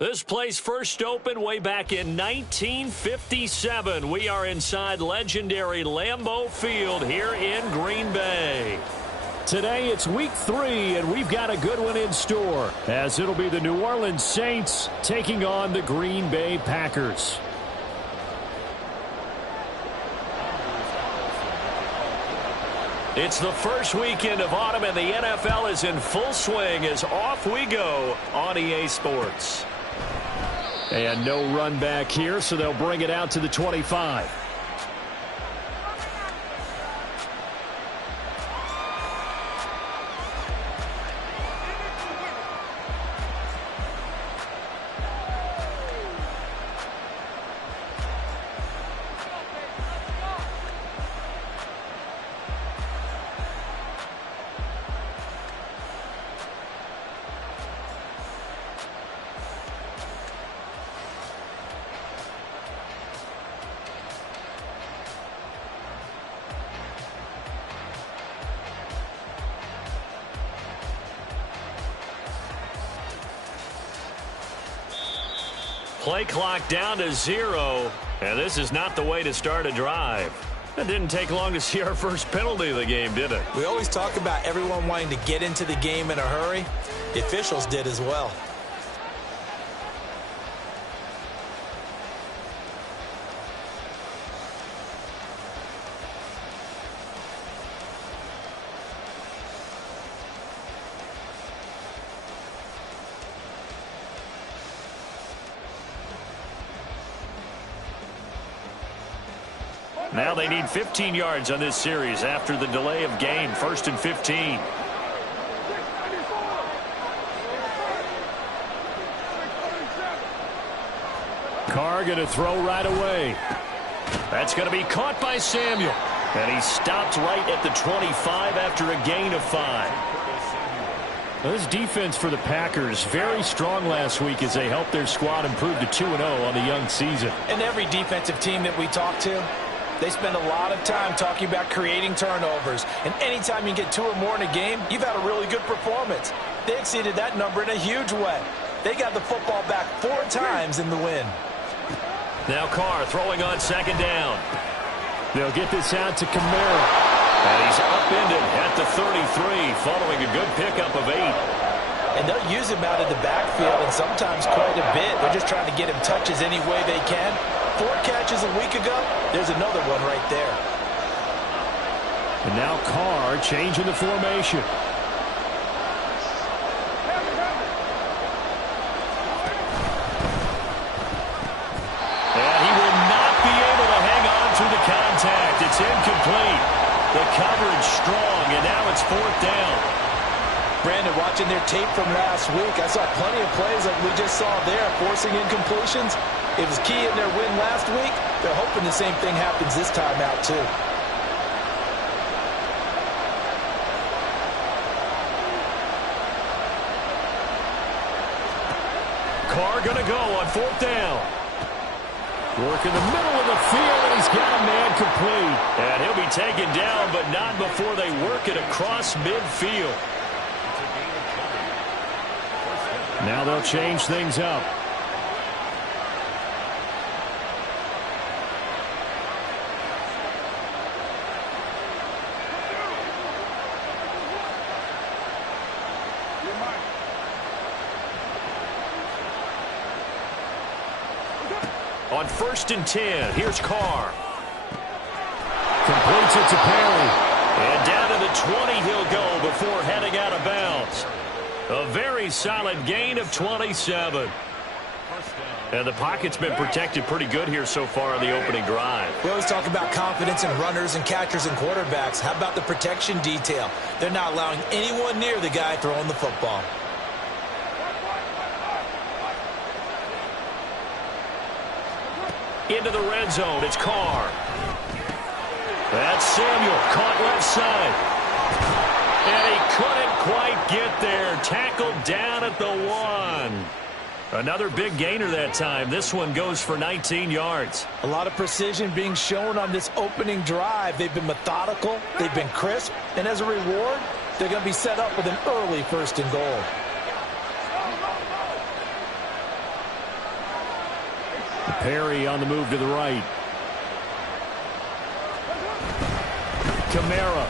This place first opened way back in 1957. We are inside legendary Lambeau Field here in Green Bay. Today it's week 3, and we've got a good one in store, as it'll be the New Orleans Saints taking on the Green Bay Packers. It's the first weekend of autumn, and the NFL is in full swing as off we go on EA Sports. And no run back here, so they'll bring it out to the 25. Play clock down to 0, and this is not the way to start a drive. It didn't take long to see our first penalty of the game, did it? We always talk about everyone wanting to get into the game in a hurry. The officials did as well. Now they need 15 yards on this series after the delay of game. 1st and 15. Carr going to throw right away. That's going to be caught by Samuel. And he stopped right at the 25 after a gain of 5. Well, this defense for the Packers, very strong last week as they helped their squad improve to 2-0 on the young season. And every defensive team that we talk to, they spend a lot of time talking about creating turnovers. And anytime you get 2 or more in a game, you've had a really good performance. They exceeded that number in a huge way. They got the football back 4 times in the win. Now Carr throwing on 2nd down. They'll get this out to Kamara. And he's upended at the 33 following a good pickup of 8. And they'll use him out of the backfield, and sometimes quite a bit. They're just trying to get him touches any way they can. 4 catches a week ago, there's another one right there. And now Carr changing the formation. And he will not be able to hang on through the contact. It's incomplete. The coverage strong, and now it's 4th down. Brandon, watching their tape from last week, I saw plenty of plays like we just saw there, forcing incompletions. It was key in their win last week. They're hoping the same thing happens this time out, too. Carr going to go on 4th down. Work in the middle of the field, and he's got a man complete. And he'll be taken down, but not before they work it across midfield. Now they'll change things up. On 1st and 10, here's Carr. Completes it to Perry. And down to the 20 he'll go before heading out of bounds. A very solid gain of 27. And the pocket's been protected pretty good here so far in the opening drive. We always talk about confidence in runners and catchers and quarterbacks. How about the protection detail? They're not allowing anyone near the guy throwing the football. Into the red zone, it's Carr. That's Samuel, caught left side. And he couldn't quite get there. Tackled down at the 1. Another big gainer that time. This one goes for 19 yards. A lot of precision being shown on this opening drive. They've been methodical, they've been crisp, and as a reward, they're going to be set up with an early 1st and goal. Perry on the move to the right. Kamara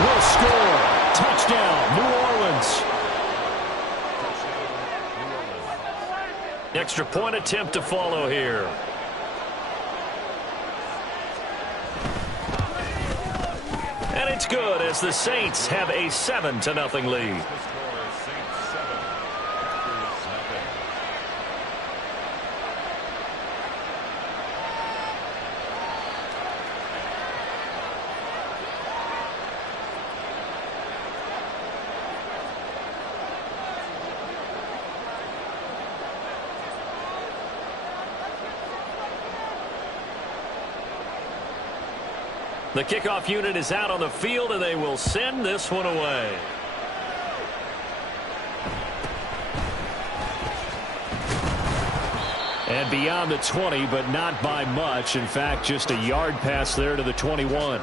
will score. Touchdown, New Orleans. Extra point attempt to follow here. And it's good as the Saints have a 7-0 lead. The kickoff unit is out on the field, and they will send this one away. And beyond the 20, but not by much. In fact, just a yard pass there to the 21.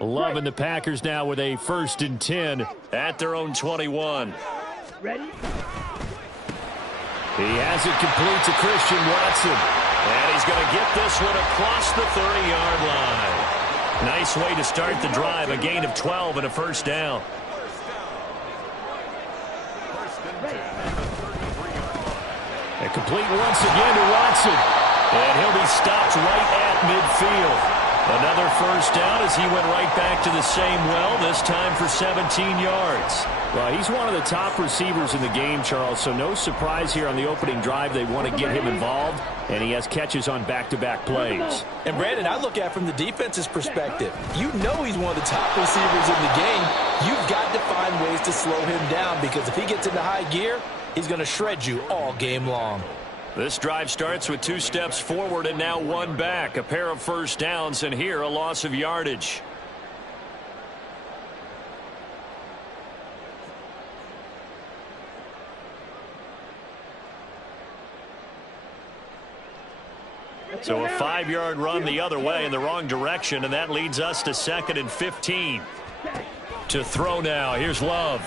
Loving the Packers now with a 1st and 10 at their own 21. Ready? He has it complete to Christian Watson. And he's going to get this one across the 30-yard line. Nice way to start the drive. A gain of 12 and a 1st down. And complete once again to Watson. And he'll be stopped right at midfield. Another 1st down as he went right back to the same well, this time for 17 yards. Well, he's one of the top receivers in the game, Charles, so no surprise here on the opening drive. They want to get him involved, and he has catches on back-to-back plays. And, Brandon, I look at it from the defense's perspective. You know he's one of the top receivers in the game. You've got to find ways to slow him down because if he gets into high gear, he's going to shred you all game long. This drive starts with 2 steps forward and now 1 back. A pair of 1st downs, and here a loss of yardage. So a 5-yard run the other way in the wrong direction, and that leads us to 2nd and 15. To throw now. Here's Love.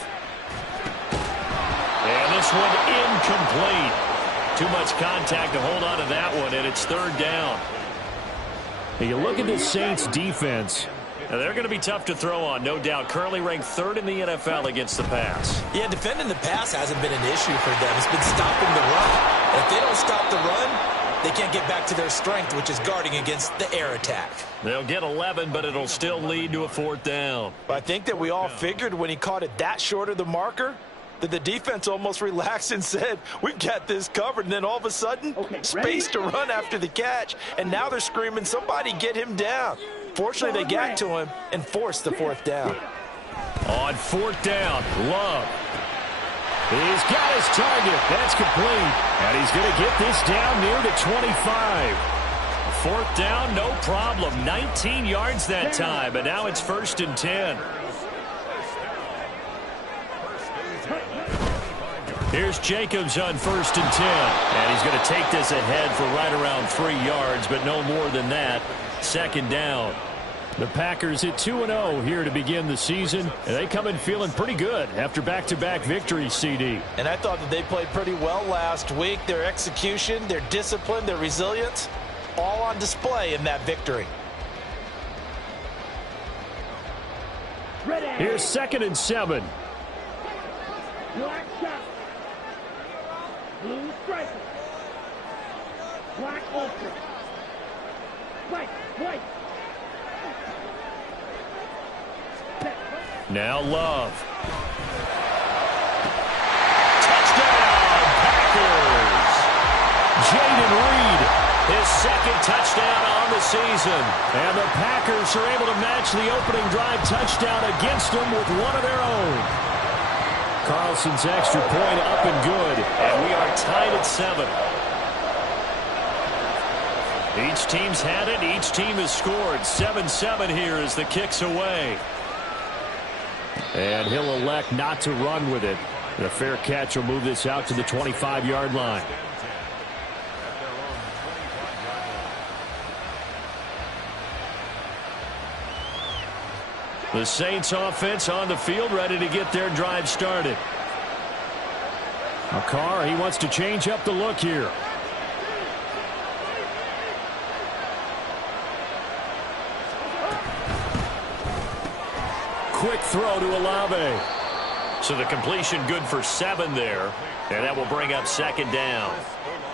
And this one incomplete. Too much contact to hold on to that one, and it's 3rd down. You look at the Saints defense. Now, they're going to be tough to throw on, no doubt. Currently ranked 3rd in the NFL against the pass. Yeah, defending the pass hasn't been an issue for them. It's been stopping the run. And if they don't stop the run, they can't get back to their strength, which is guarding against the air attack. They'll get 11, but it'll still lead to a 4th down. I think that we all figured when he caught it that short of the marker, that the defense almost relaxed and said, we've got this covered. And then all of a sudden, space to run after the catch. And now they're screaming, somebody get him down. Fortunately, they got to him and forced the 4th down. On 4th down, Love. He's got his target. That's complete. And he's going to get this down near the 25. 4th down, no problem. 19 yards that time. And now it's 1st and 10. Here's Jacobs on 1st and 10. And he's going to take this ahead for right around 3 yards, but no more than that. 2nd down. The Packers at 2-0 here to begin the season. And they come in feeling pretty good after back-to-back victories, CD. And I thought that they played pretty well last week. Their execution, their discipline, their resilience, all on display in that victory. Here's 2nd and 7. Black shot. Blue striker. Black ultra. White. Now Love. Touchdown, Packers. Jaden Reed, his second touchdown on the season. And the Packers are able to match the opening drive touchdown against them with one of their own. Carlson's extra point up and good, and we are tied at 7. Each team's had it. Each team has scored. 7-7 here as the kick's away. And he'll elect not to run with it. The fair catch will move this out to the 25-yard line. The Saints offense on the field, ready to get their drive started. Carr, he wants to change up the look here. Quick throw to Olave. So the completion good for 7 there, and that will bring up second down.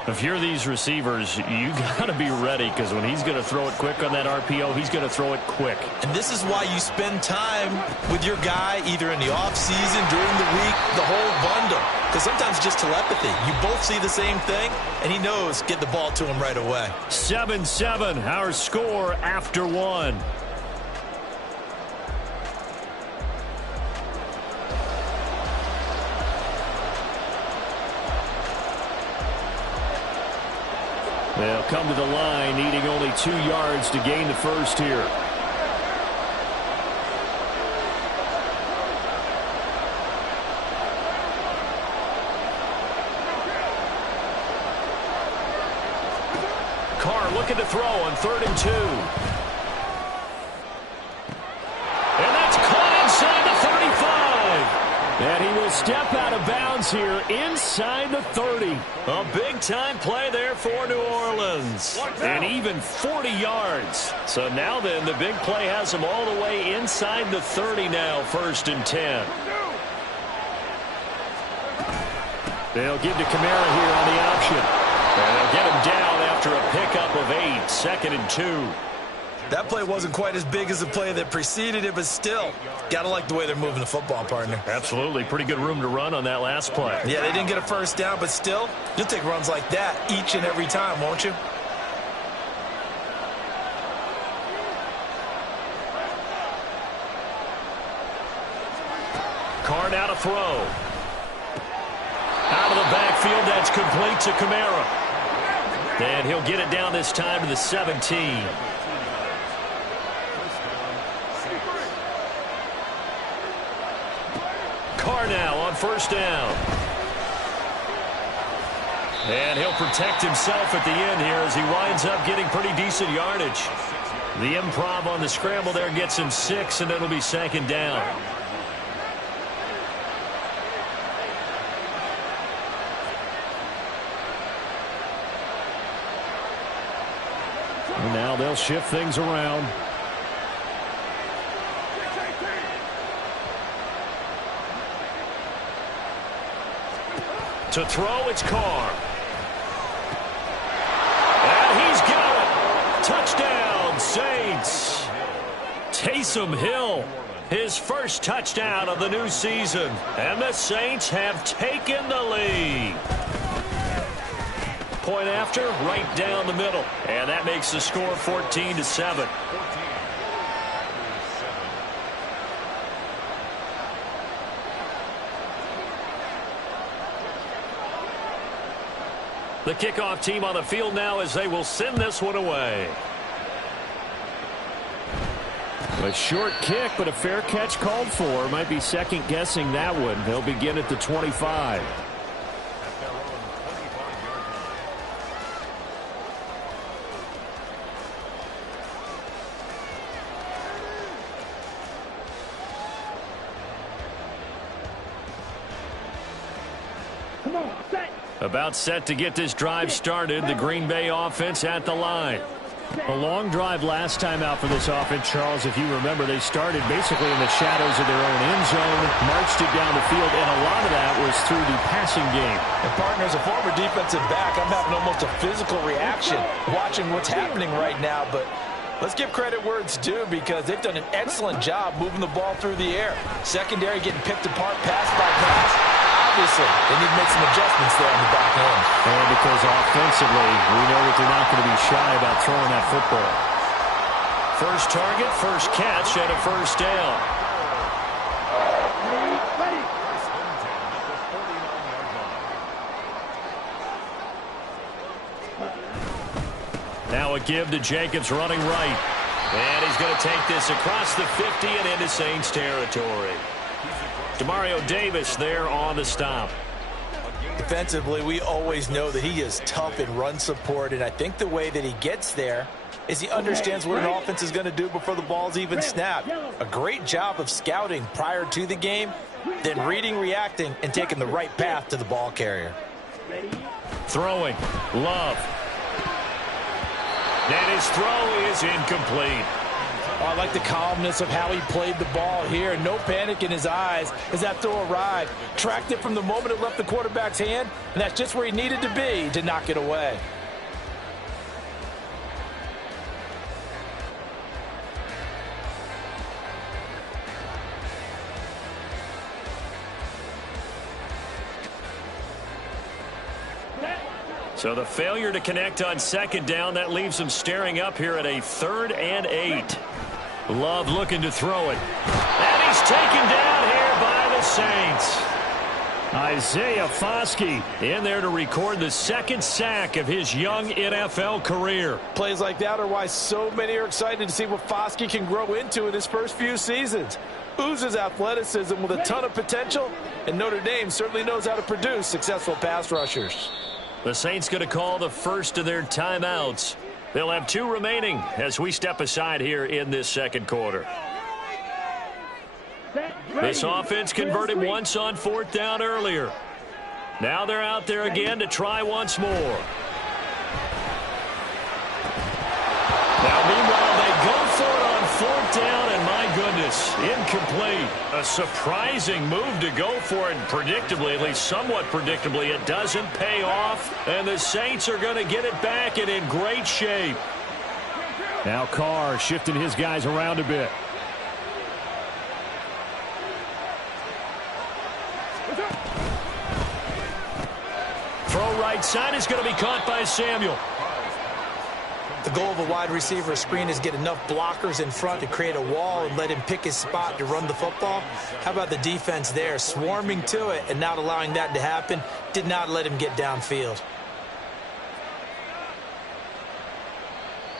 If you're these receivers, you got to be ready, because when he's going to throw it quick on that RPO, he's going to throw it quick. And this is why you spend time with your guy either in the offseason, during the week, the whole bundle. Because sometimes just telepathy. You both see the same thing, and he knows get the ball to him right away. 7-7, our score after 1. They'll come to the line, needing only 2 yards to gain the first here. Carr looking to throw on 3rd and 2. And that's caught inside the 35. And he will step out of bounds here inside the 30. A big-time play there for New Orleans. And even 40 yards. So now then, the big play has him all the way inside the 30 now, 1st and 10. They'll give to Kamara here on the option. And they'll get him down after a pickup of 8, 2nd and 2. That play wasn't quite as big as the play that preceded it, but still, got to like the way they're moving the football, partner. Absolutely. Pretty good room to run on that last play. Yeah, they didn't get a first down, but still, you'll take runs like that each and every time, won't you? Carr now to throw. Out of the backfield, that's complete to Kamara. And he'll get it down this time to the 17. Carr now on 1st down. And he'll protect himself at the end here as he winds up getting pretty decent yardage. The improv on the scramble there gets him 6, and it'll be 2nd down. And now they'll shift things around. To throw, it's Carr. And he's got it. Touchdown, Saints. Taysom Hill, his first touchdown of the new season. And the Saints have taken the lead. Point after, right down the middle. And that makes the score 14-7. The kickoff team on the field now as they will send this one away. A short kick, but a fair catch called for. Might be second-guessing that one. They'll begin at the 25. About set to get this drive started. The Green Bay offense at the line. A long drive last time out for this offense, Charles. If you remember, they started basically in the shadows of their own end zone, marched it down the field, and a lot of that was through the passing game. And partner, as a former defensive back, I'm having almost a physical reaction watching what's happening right now. But let's give credit where it's due, because they've done an excellent job moving the ball through the air. Secondary getting picked apart pass by pass. Obviously, they need to make some adjustments there on the back end. And because offensively, we know that they're not going to be shy about throwing that football. First target, first catch, and a first down. Now a give to Jacobs running right. And he's going to take this across the 50 and into Saints territory. Demario Davis there on the stop. Defensively, we always know that he is tough in run support, and I think the way that he gets there is he understands what an offense is going to do before the ball's even snapped. A great job of scouting prior to the game, then reading, reacting, and taking the right path to the ball carrier. Throwing, Love. And his throw is incomplete. Oh, I like the calmness of how he played the ball here. No panic in his eyes as that throw arrived. Tracked it from the moment it left the quarterback's hand, and that's just where he needed to be to knock it away. So the failure to connect on second down, that leaves him staring up here at a 3rd and 8. Love looking to throw it. And he's taken down here by the Saints. Isaiah Foskey in there to record the 2nd sack of his young NFL career. Plays like that are why so many are excited to see what Foskey can grow into in his first few seasons. Oozes athleticism with a ton of potential, and Notre Dame certainly knows how to produce successful pass rushers. The Saints going to call the first of their timeouts. They'll have 2 remaining as we step aside here in this second quarter. This offense converted once on 4th down earlier. Now they're out there again to try once more. Now, meanwhile, they go for it on 4th down, and my goodness, incomplete. A surprising move to go for it, and predictably, at least somewhat predictably, it doesn't pay off, and the Saints are going to get it back and in great shape. Now Carr shifting his guys around a bit. Throw right side is going to be caught by Samuel. The goal of a wide receiver screen is get enough blockers in front to create a wall and let him pick his spot to run the football. How about the defense there, swarming to it and not allowing that to happen? Did not let him get downfield.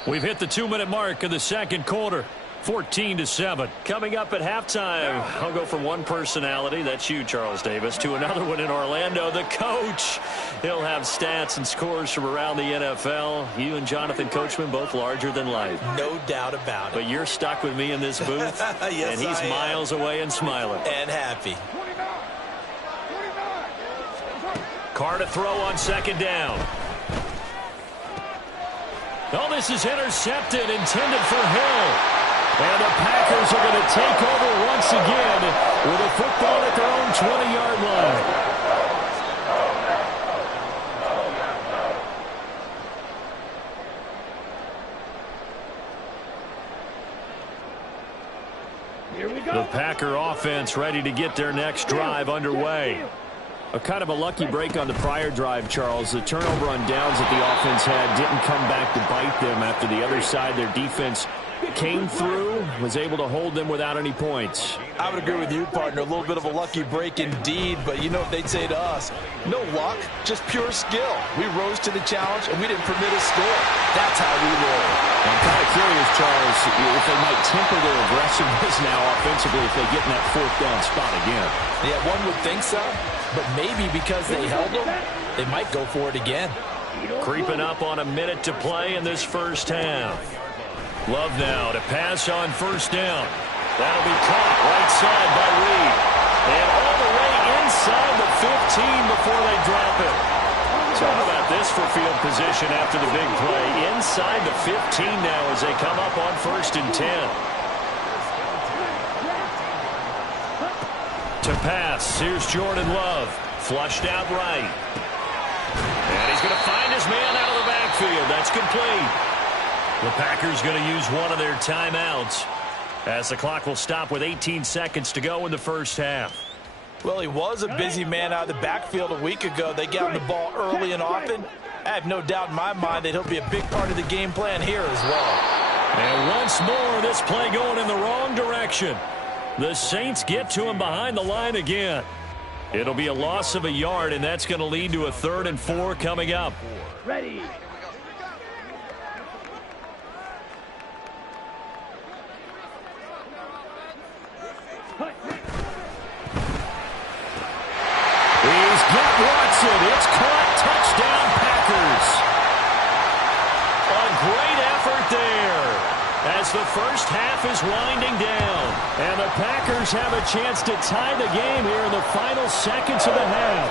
We've hit the 2-minute mark of the second quarter. 14-7. Coming up at halftime, I'll go from one personality, that's you, Charles Davis, to another one in Orlando, the coach. He'll have stats and scores from around the NFL. You and Jonathan Coachman, both larger than life. No doubt about it. But you're stuck with me in this booth, yes, and he's miles away and smiling. And happy. Carr to throw on second down. Oh, this is intercepted, intended for Hill. And the Packers are going to take over once again with a football at their own 20-yard line. Here we go. The Packer offense ready to get their next drive underway. A kind of a lucky break on the prior drive, Charles. The turnover on downs that the offense had didn't come back to bite them after the other side. Their defense came through, was able to hold them without any points. I would agree with you, partner. A little bit of a lucky break indeed, but you know what they'd say to us? No luck, just pure skill. We rose to the challenge, and we didn't permit a score. That's how we roll. I'm kind of curious, Charles, if they might temper their aggressiveness now offensively if they get in that 4th down spot again. Yeah, one would think so, but maybe because they held them, they might go for it again. Creeping up on a minute to play in this first half. Love now to pass on 1st down. That'll be caught right side by Reed. And all the way inside the 15 before they drop it. So how about this for field position after the big play. Inside the 15 now as they come up on 1st and 10. To pass, here's Jordan Love. Flushed out right. And he's going to find his man out of the backfield. That's complete. The Packers going to use one of their timeouts as the clock will stop with 18 seconds to go in the first half. Well, he was a busy man out of the backfield a week ago. They got him the ball early and often. I have no doubt in my mind that he'll be a big part of the game plan here as well. And once more, this play going in the wrong direction. The Saints get to him behind the line again. It'll be a loss of a yard, and that's going to lead to a 3rd and 4 coming up. Ready. He's got Watson. It's caught. Touchdown, Packers. A great effort there as the first half is winding down. And the Packers have a chance to tie the game here in the final seconds of the half.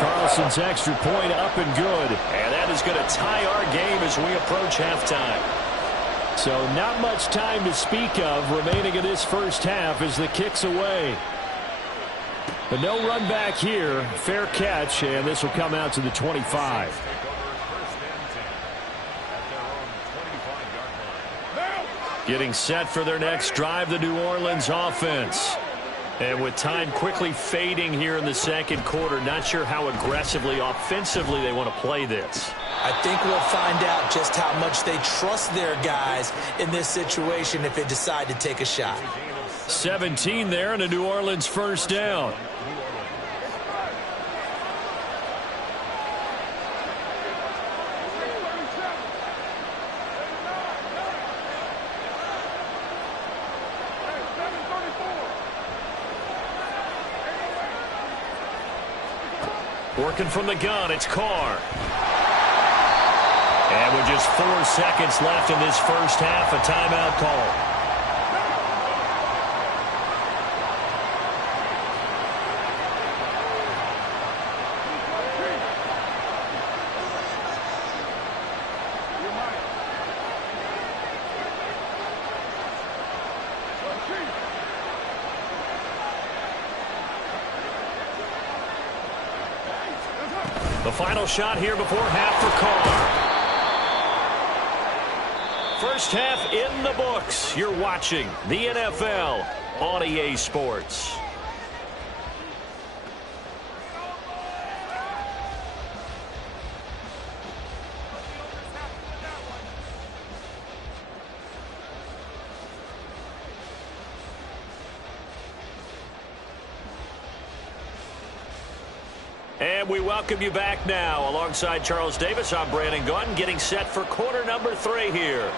Carlson's extra point up and good. And that is going to tie our game as we approach halftime. So not much time to speak of remaining in this first half as the kick's away. But no run back here. Fair catch, and this will come out to the 25. Getting set for their next drive, the New Orleans offense. And with time quickly fading here in the second quarter, not sure how aggressively, offensively they want to play this. I think we'll find out just how much they trust their guys in this situation if they decide to take a shot. 17 there and a New Orleans first down. Working from the gun, it's Carr. And with just 4 seconds left in this first half, a timeout call. The final shot here before half for Carr. First half in the books. You're watching the NFL on EA Sports. And we welcome you back now. Alongside Charles Davis, I'm Brandon Gunn, getting set for quarter number 3 here.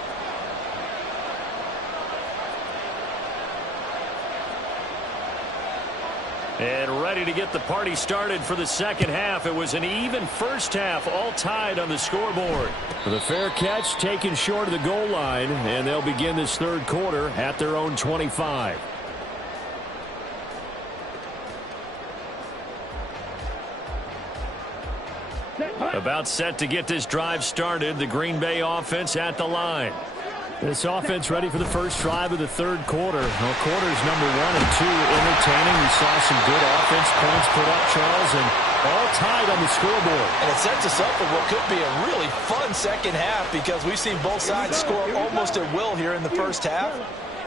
And ready to get the party started for the second half. It was an even first half, all tied on the scoreboard. The fair catch taken short of the goal line, and they'll begin this third quarter at their own 25. About set to get this drive started. The Green Bay offense at the line. This offense ready for the first drive of the third quarter. Well, quarters number 1 and 2 entertaining. We saw some good offense points put up, Charles, and all tied on the scoreboard. And it sets us up for what could be a really fun second half because we've seen both sides score almost at will here in the first half.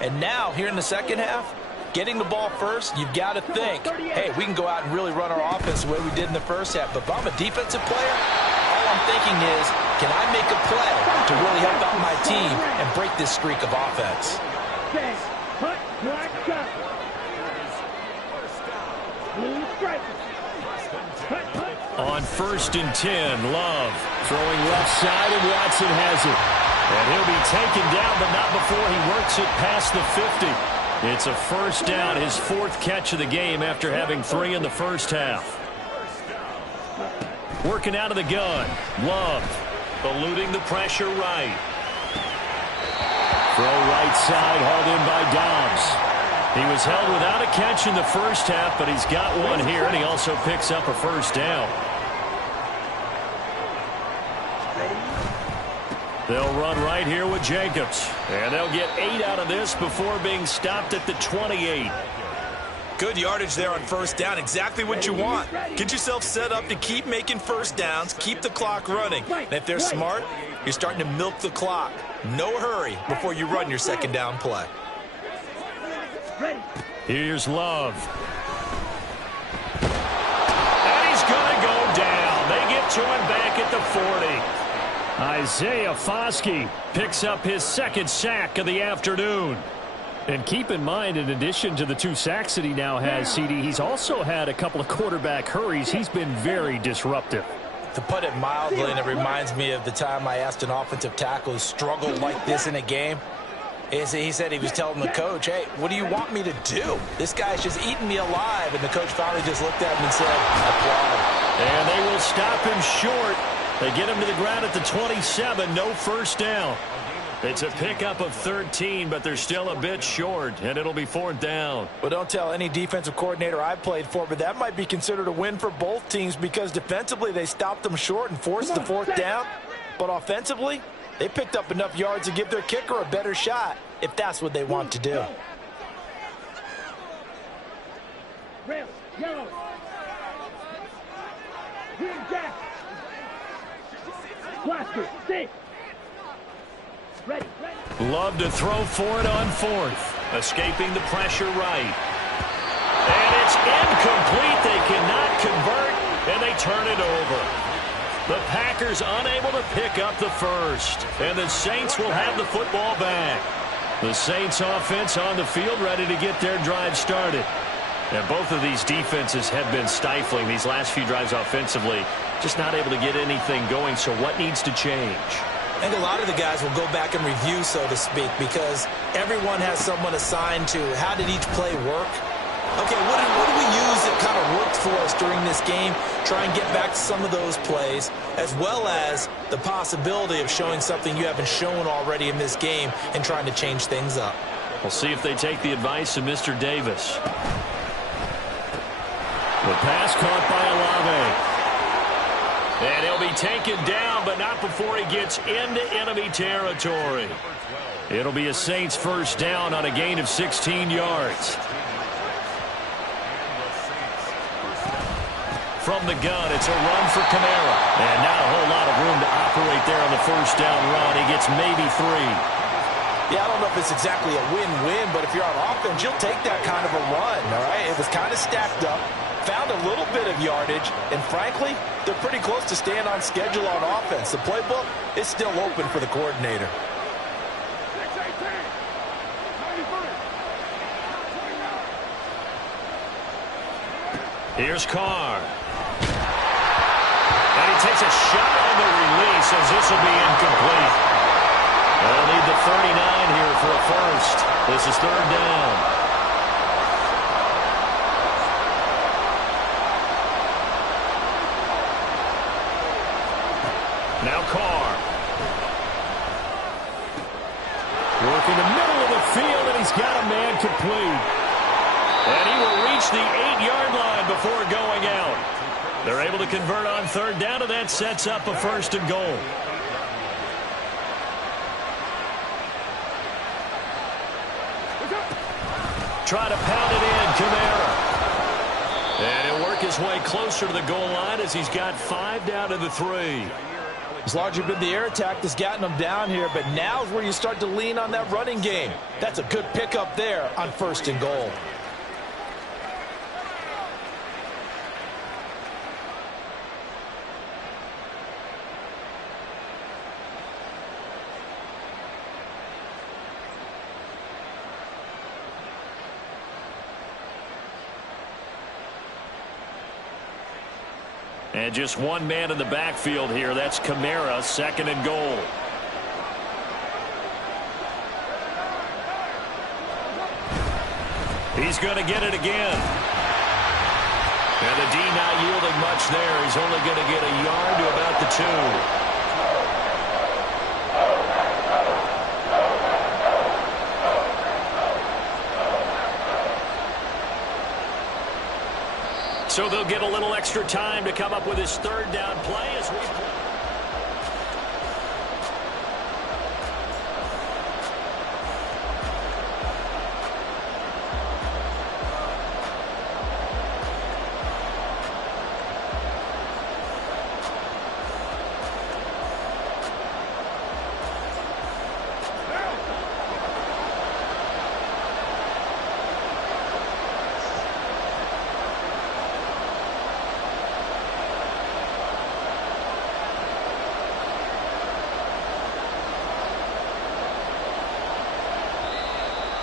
And now, here in the second half, getting the ball first, you've got to think, hey, we can go out and really run our offense the way we did in the first half. But if I'm a defensive player, all I'm thinking is, can I make a play to really help out my team and break this streak of offense? On 1st and 10, Love throwing left side, and Watson has it. And he'll be taken down, but not before he works it past the 50. It's a first down, his 4th catch of the game after having 3 in the first half. Working out of the gun. Love eluding the pressure right. Throw right side, hauled in by Dobbs. He was held without a catch in the first half, but he's got one here, and he also picks up a first down. They'll run right here with Jacobs. And they'll get 8 out of this before being stopped at the 28. Good yardage there on first down. Exactly what you want. Get yourself set up to keep making first downs, keep the clock running. And if they're smart, you're starting to milk the clock. No hurry before you run your second down play. Here's Love. And he's going to go down. They get to him back at the 40. Isaiah Foskey picks up his second sack of the afternoon. And keep in mind, in addition to the 2 sacks that he now has, CD, he's also had a couple of quarterback hurries. He's been very disruptive. To put it mildly, and it reminds me of the time I asked an offensive tackle who struggled like this in a game. He said he was telling the coach, hey, what do you want me to do? This guy's just eating me alive. And the coach finally just looked at him and said, applaud. And they will stop him short. They get him to the ground at the 27. No first down. It's a pickup of 13, but they're still a bit short, and it'll be 4th down. Well, don't tell any defensive coordinator I've played for, but that might be considered a win for both teams because defensively they stopped them short and forced the 4th down. But offensively, they picked up enough yards to give their kicker a better shot if that's what they want to do. Love to throw for it on 4th. Escaping the pressure right. And it's incomplete. They cannot convert, and they turn it over. The Packers unable to pick up the first. And the Saints will have the football back. The Saints offense on the field ready to get their drive started. And both of these defenses have been stifling these last few drives offensively. Just not able to get anything going, so what needs to change? I think a lot of the guys will go back and review, so to speak, because everyone has someone assigned to how did each play work. Okay, what do we use that kind of worked for us during this game? Try and get back to some of those plays, as well as the possibility of showing something you haven't shown already in this game and trying to change things up. We'll see if they take the advice of Mr. Davis. The pass caught by Olave. And he'll be taken down, but not before he gets into enemy territory. It'll be a Saints first down on a gain of 16 yards. From the gun, it's a run for Kamara. And not a whole lot of room to operate there on the first down run. He gets maybe 3. Yeah, I don't know if it's exactly a win-win, but if you're on offense, you'll take that kind of a run, all right? It was kind of stacked up, found a little bit of yardage, and frankly, they're pretty close to staying on schedule on offense. The playbook is still open for the coordinator. Here's Carr. And he takes a shot on the release as this will be incomplete. They'll need the 39 here for a first. This is 3rd down. Now Carr. Working the middle of the field, and he's got a man complete. And he will reach the 8-yard line before going out. They're able to convert on 3rd down, and that sets up a 1st and goal. Try to pound it in, Kamara. And he'll work his way closer to the goal line as he's got 5 down to the 3. It's largely been the air attack that's gotten them down here, but now's where you start to lean on that running game. That's a good pickup there on 1st and goal. And just one man in the backfield here. That's Kamara, 2nd and goal. He's going to get it again. And the D not yielding much there. He's only going to get a yard to about the 2. So they'll get a little extra time to come up with his 3rd down play as we play.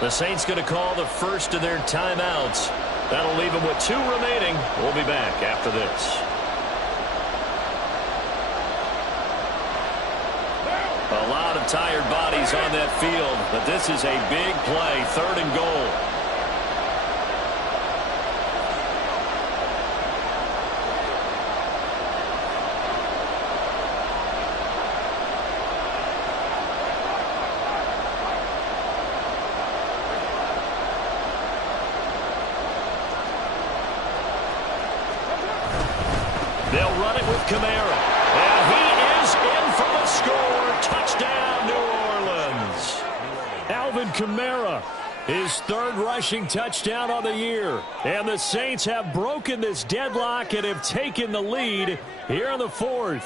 The Saints going to call the first of their timeouts. That'll leave them with 2 remaining. We'll be back after this. A lot of tired bodies on that field, but this is a big play, 3rd and goal. They'll run it with Kamara. And he is in for the score. Touchdown, New Orleans. Alvin Kamara, his 3rd rushing touchdown of the year. And the Saints have broken this deadlock and have taken the lead here in the 4th.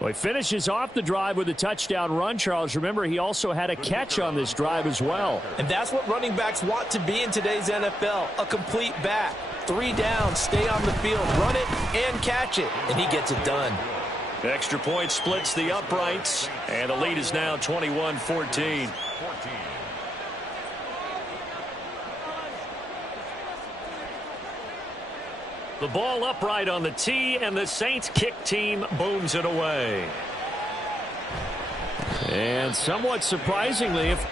Well, he finishes off the drive with a touchdown run, Charles. Remember, he also had a catch on this drive as well. And that's what running backs want to be in today's NFL, a complete back. 3 down, stay on the field, run it, and catch it. And he gets it done. Extra point splits the uprights, and the lead is now 21-14. The ball upright on the tee, and the Saints kick team booms it away. And somewhat surprisingly, if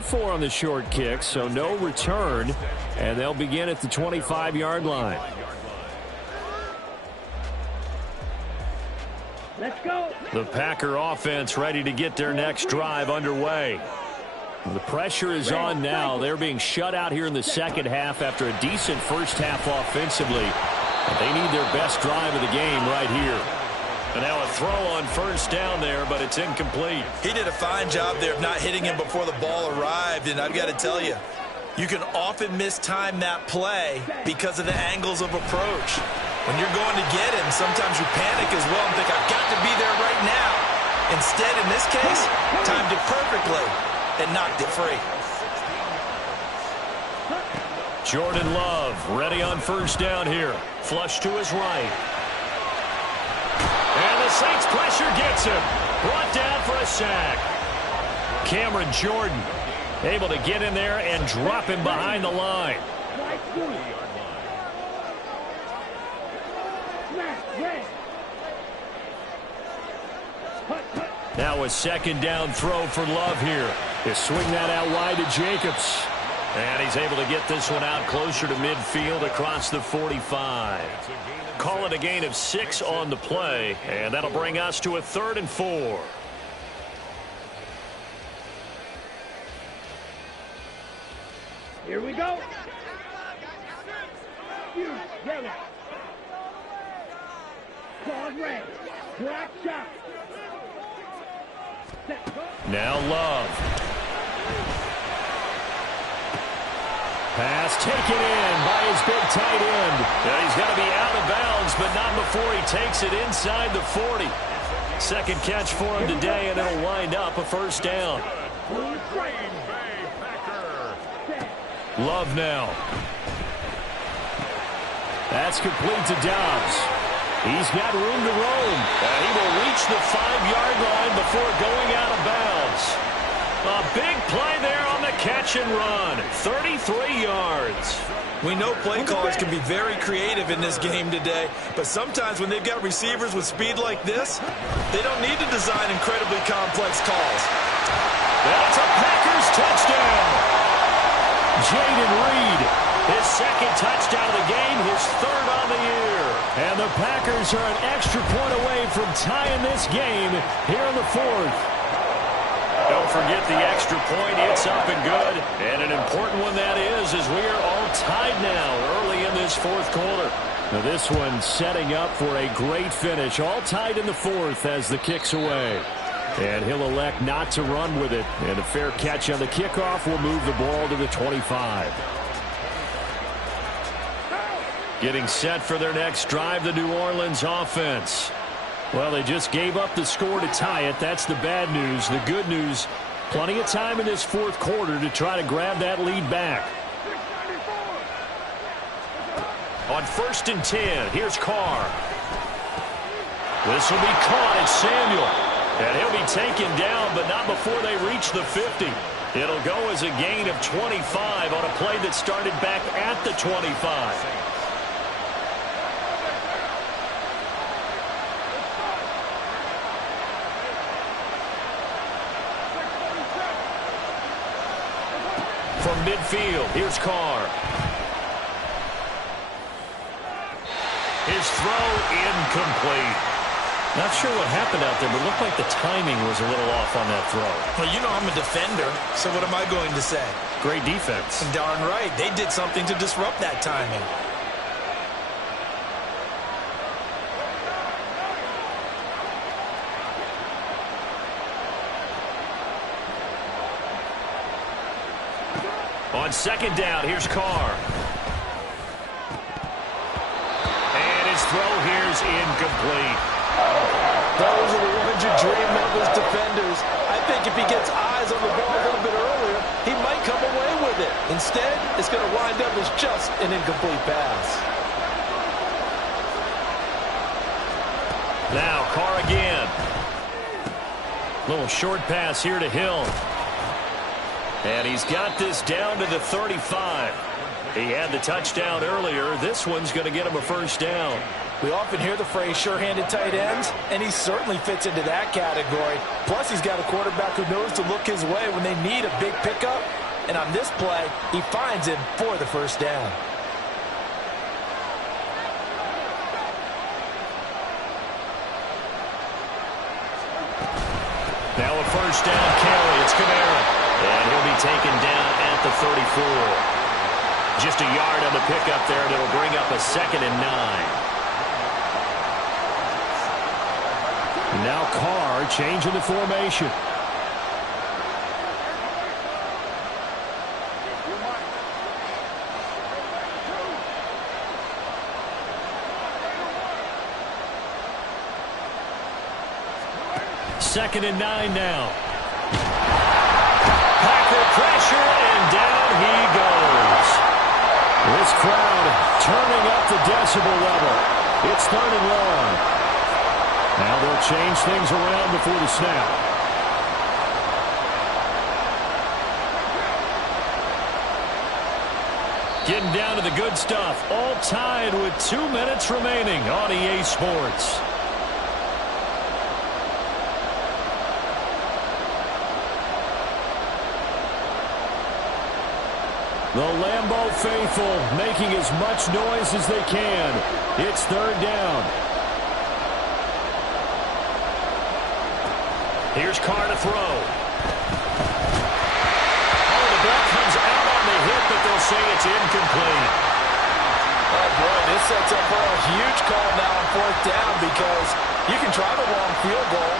four on the short kick, so no return, and they'll begin at the 25-yard line. Let's go. The Packer offense ready to get their next drive underway. The pressure is on now. They're being shut out here in the second half after a decent first half offensively. But they need their best drive of the game right here. And now a throw on first down there, but it's incomplete. He did a fine job there of not hitting him before the ball arrived, and I've got to tell you, you can often mistime that play because of the angles of approach. When you're going to get him, sometimes you panic as well and think, I've got to be there right now. Instead, in this case, timed it perfectly and knocked it free. Jordan Love ready on first down here. Flush to his right. And the Saints pressure gets him. Brought down for a sack. Cameron Jordan able to get in there and drop him behind the line. Now a second down throw for Love here. He'll swing that out wide to Jacobs. And he's able to get this one out closer to midfield across the 45. Call it a gain of 6 on the play, and that'll bring us to a 3rd and 4. Here we go. Yellow. Claws red. Black shot. Now Love. Pass taken in by his big tight end. Now he's going to be out of bounds, but not before he takes it inside the 40. Second catch for him today, and it'll wind up a first down. Love now. That's complete to Dobbs. He's got room to roam. He will reach the 5-yard line before going out of bounds. A big play there on the catch and run. 33 yards. We know play callers can be very creative in this game today, but sometimes when they've got receivers with speed like this, they don't need to design incredibly complex calls. That's a Packers touchdown. Jaden Reed, his second touchdown of the game, his 3rd on the year. And the Packers are an extra point away from tying this game here in the fourth. Don't forget the extra point. It's up and good. And an important one that is, as we are all tied now early in this fourth quarter. Now this one setting up for a great finish. All tied in the fourth as the kick's away. And he'll elect not to run with it. And a fair catch on the kickoff will move the ball to the 25. Getting set for their next drive, the New Orleans offense. Well, they just gave up the score to tie it. That's the bad news. The good news, plenty of time in this fourth quarter to try to grab that lead back. On 1st and 10, here's Carr. This will be caught. It's Samuel. And he'll be taken down, but not before they reach the 50. It'll go as a gain of 25 on a play that started back at the 25. From midfield, here's Carr. His throw incomplete. Not sure what happened out there, but it looked like the timing was a little off on that throw. Well, you know I'm a defender, so what am I going to say? Great defense. Darn right. They did something to disrupt that timing. On 2nd down, here's Carr. And his throw here's incomplete. Those are the ones you dream of as defenders. I think if he gets eyes on the ball a little bit earlier, he might come away with it. Instead, it's going to wind up as just an incomplete pass. Now, Carr again. Little short pass here to Hill. And he's got this down to the 35. He had the touchdown earlier. This one's going to get him a first down. We often hear the phrase sure-handed tight ends, and he certainly fits into that category. Plus, he's got a quarterback who knows to look his way when they need a big pickup. And on this play, he finds him for the first down. Now a first down carry. It's Kamara. And he'll be taken down at the 34. Just a yard on the pickup there, and it'll bring up a 2nd and 9. Now Carr changing the formation. Second and 9 now. Packer pressure, and down he goes. This crowd turning up the decibel level. It's 3rd and long. Now they'll change things around before the snap. Getting down to the good stuff. All tied with 2 minutes remaining on EA Sports. The Lambeau faithful making as much noise as they can. It's 3rd down. Here's Carr to throw. Oh, the ball comes out on the hit, but they'll say it's incomplete. Oh, boy, this sets up for a huge call now on 4th down because you can try the long field goal,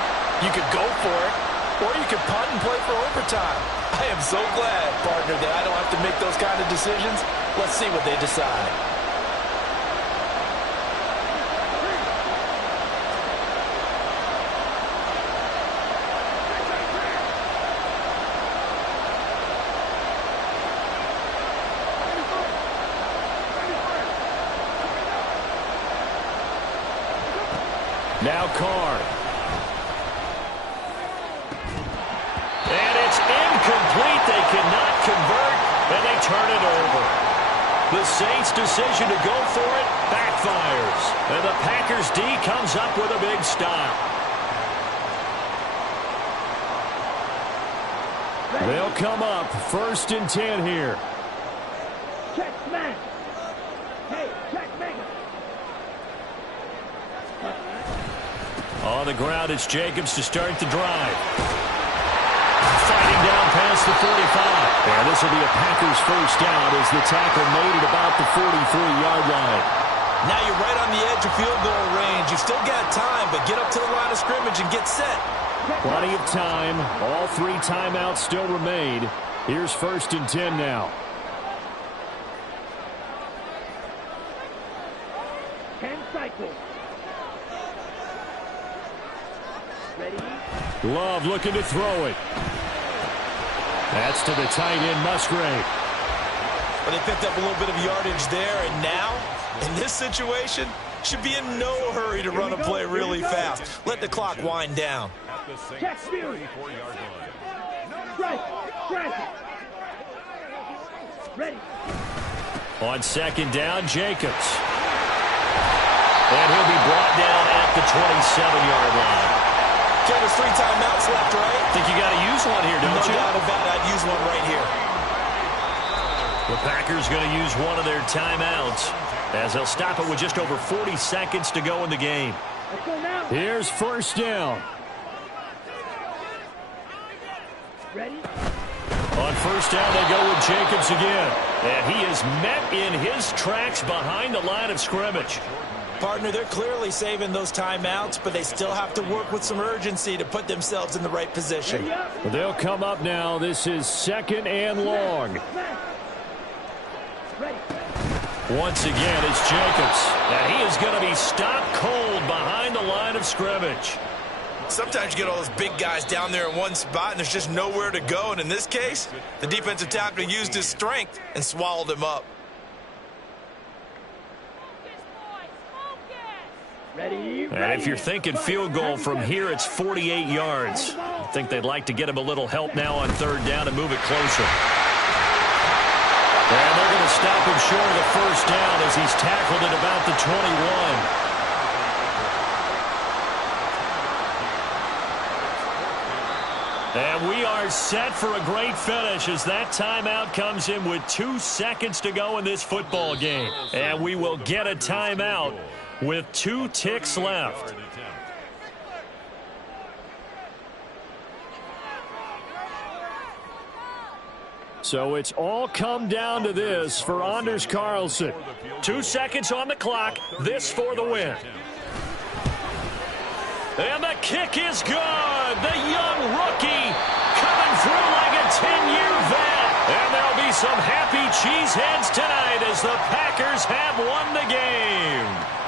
you could go for it, or you could punt and play for overtime. I am so glad, partner, that I don't have to make those kind of decisions. Let's see what they decide. Now Carr. And it's incomplete. They cannot convert, and they turn it over. The Saints' decision to go for it backfires. And the Packers' D comes up with a big stop. They'll come up 1st and 10 here. Check smash. Hey, check mega. On the ground, it's Jacobs to start the drive. Fighting down past the 45. And this will be a Packers first down as the tackle made at about the 43-yard line. Now you're right on the edge of field goal range. You've still got time, but get up to the line of scrimmage and get set. Plenty of time. All 3 timeouts still remain. Here's 1st and 10 now. 10 cycles. Ready? Love looking to throw it. That's to the tight end, Musgrave. But they picked up a little bit of yardage there, and now, in this situation, should be in no hurry to run a play really fast. Let the clock wind down. Check speed. Strike. Ready. On 2nd down, Jacobs. And he'll be brought down at the 27-yard line. Ken, there's 3 timeouts left, right? Think you got to use one here, don't you? No doubt about it. I'd use one right here. The Packers going to use one of their timeouts as they'll stop it with just over 40 seconds to go in the game. Let's go now. Here's 1st down. Ready? On 1st down, they go with Jacobs again. And he is met in his tracks behind the line of scrimmage. Partner, they're clearly saving those timeouts, but they still have to work with some urgency to put themselves in the right position. They'll come up now. This is 2nd and long. Ready. Once again, it's Jacobs. And he is going to be stopped cold behind the line of scrimmage. Sometimes you get all those big guys down there in one spot, and there's just nowhere to go. And in this case, the defensive tackle used his strength and swallowed him up. Ready. And if you're thinking field goal from here, it's 48 yards. I think they'd like to get him a little help now on 3rd down and move it closer. And they're going to stop him short of the 1st down as he's tackled at about the 21. And we are set for a great finish as that timeout comes in with 2 seconds to go in this football game. And we will get a timeout with 2 ticks left. So it's all come down to this for Anders Carlson. 2 seconds on the clock. This for the win. And the kick is good. The young rookie coming through like a 10-year vet. And there'll be some happy cheeseheads tonight as the Packers have won the game.